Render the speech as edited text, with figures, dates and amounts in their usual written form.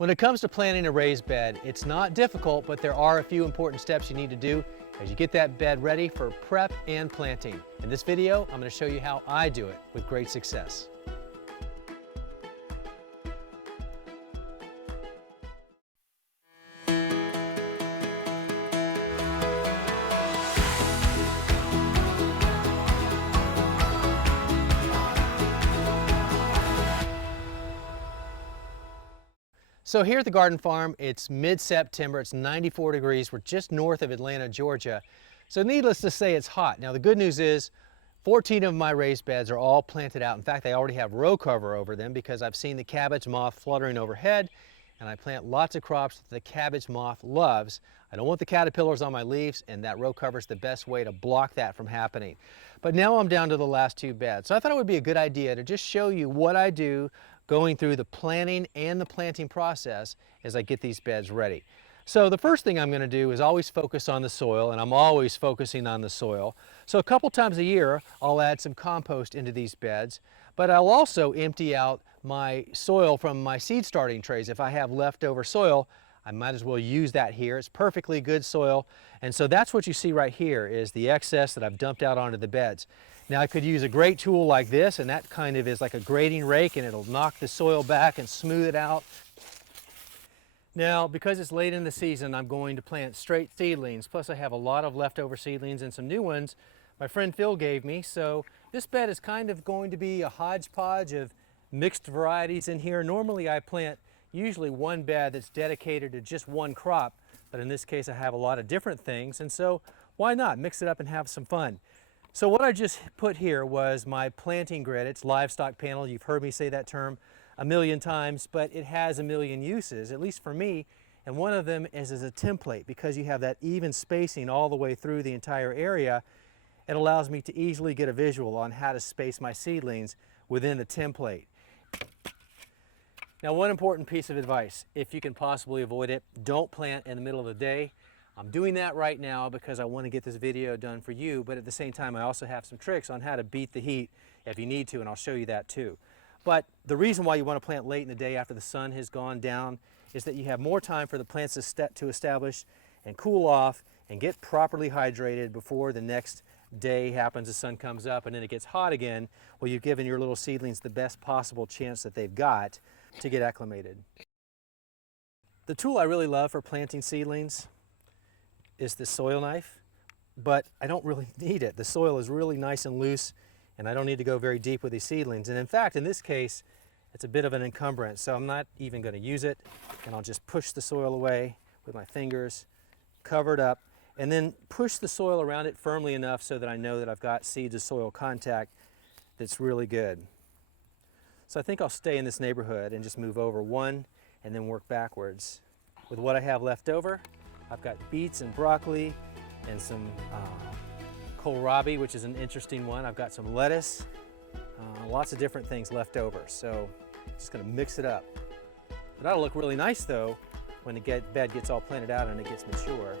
When it comes to planting a raised bed, it's not difficult, but there are a few important steps you need to do as you get that bed ready for prep and planting. In this video, I'm going to show you how I do it with great success. So here at the garden farm, it's mid-September, it's 94 degrees, we're just north of Atlanta, Georgia. So needless to say, it's hot. Now the good news is 14 of my raised beds are all planted out. In fact, they already have row cover over them because I've seen the cabbage moth fluttering overhead, and I plant lots of crops that the cabbage moth loves. I don't want the caterpillars on my leaves, and that row cover is the best way to block that from happening. But now I'm down to the last two beds. So I thought it would be a good idea to just show you what I do going through the planting and the planting process as I get these beds ready. So the first thing I'm going to do is always focus on the soil, and I'm always focusing on the soil. So a couple times a year I'll add some compost into these beds, but I'll also empty out my soil from my seed starting trays. If I have leftover soil, I might as well use that here. It's perfectly good soil, and so that's what you see right here is the excess that I've dumped out onto the beds. Now I could use a great tool like this, and that kind of is like a grading rake, and it'll knock the soil back and smooth it out. Now, because it's late in the season, I'm going to plant straight seedlings, plus I have a lot of leftover seedlings and some new ones my friend Phil gave me. So this bed is kind of going to be a hodgepodge of mixed varieties in here. Normally I plant usually one bed that's dedicated to just one crop, but in this case I have a lot of different things, and so why not mix it up and have some fun? So what I just put here was my planting grid. It's livestock panel. You've heard me say that term a million times, but it has a million uses, at least for me, and one of them is as a template. Because you have that even spacing all the way through the entire area, it allows me to easily get a visual on how to space my seedlings within the template. Now, one important piece of advice, if you can possibly avoid it, don't plant in the middle of the day. I'm doing that right now because I want to get this video done for you, but at the same time I also have some tricks on how to beat the heat if you need to, and I'll show you that too. But the reason why you want to plant late in the day after the sun has gone down is that you have more time for the plants to establish and cool off and get properly hydrated before the next day happens, the sun comes up, and then it gets hot again. Well, you've given your little seedlings the best possible chance that they've got to get acclimated. The tool I really love for planting seedlings is the soil knife, but I don't really need it. The soil is really nice and loose, and I don't need to go very deep with these seedlings. And in fact, in this case, it's a bit of an encumbrance, so I'm not even going to use it, and I'll just push the soil away with my fingers, cover it up, and then push the soil around it firmly enough so that I know that I've got seed to soil contact that's really good. So I think I'll stay in this neighborhood and just move over one and then work backwards. With what I have left over, I've got beets and broccoli and some kohlrabi, which is an interesting one. I've got some lettuce, lots of different things left over. So I'm just going to mix it up. But that'll look really nice though when the bed gets all planted out and it gets mature.